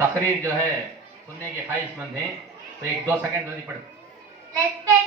तकरीर जो है सुनने के ख्वाहिशमंद हैं तो 1-2 सेकंड जल्दी पढ़। Respect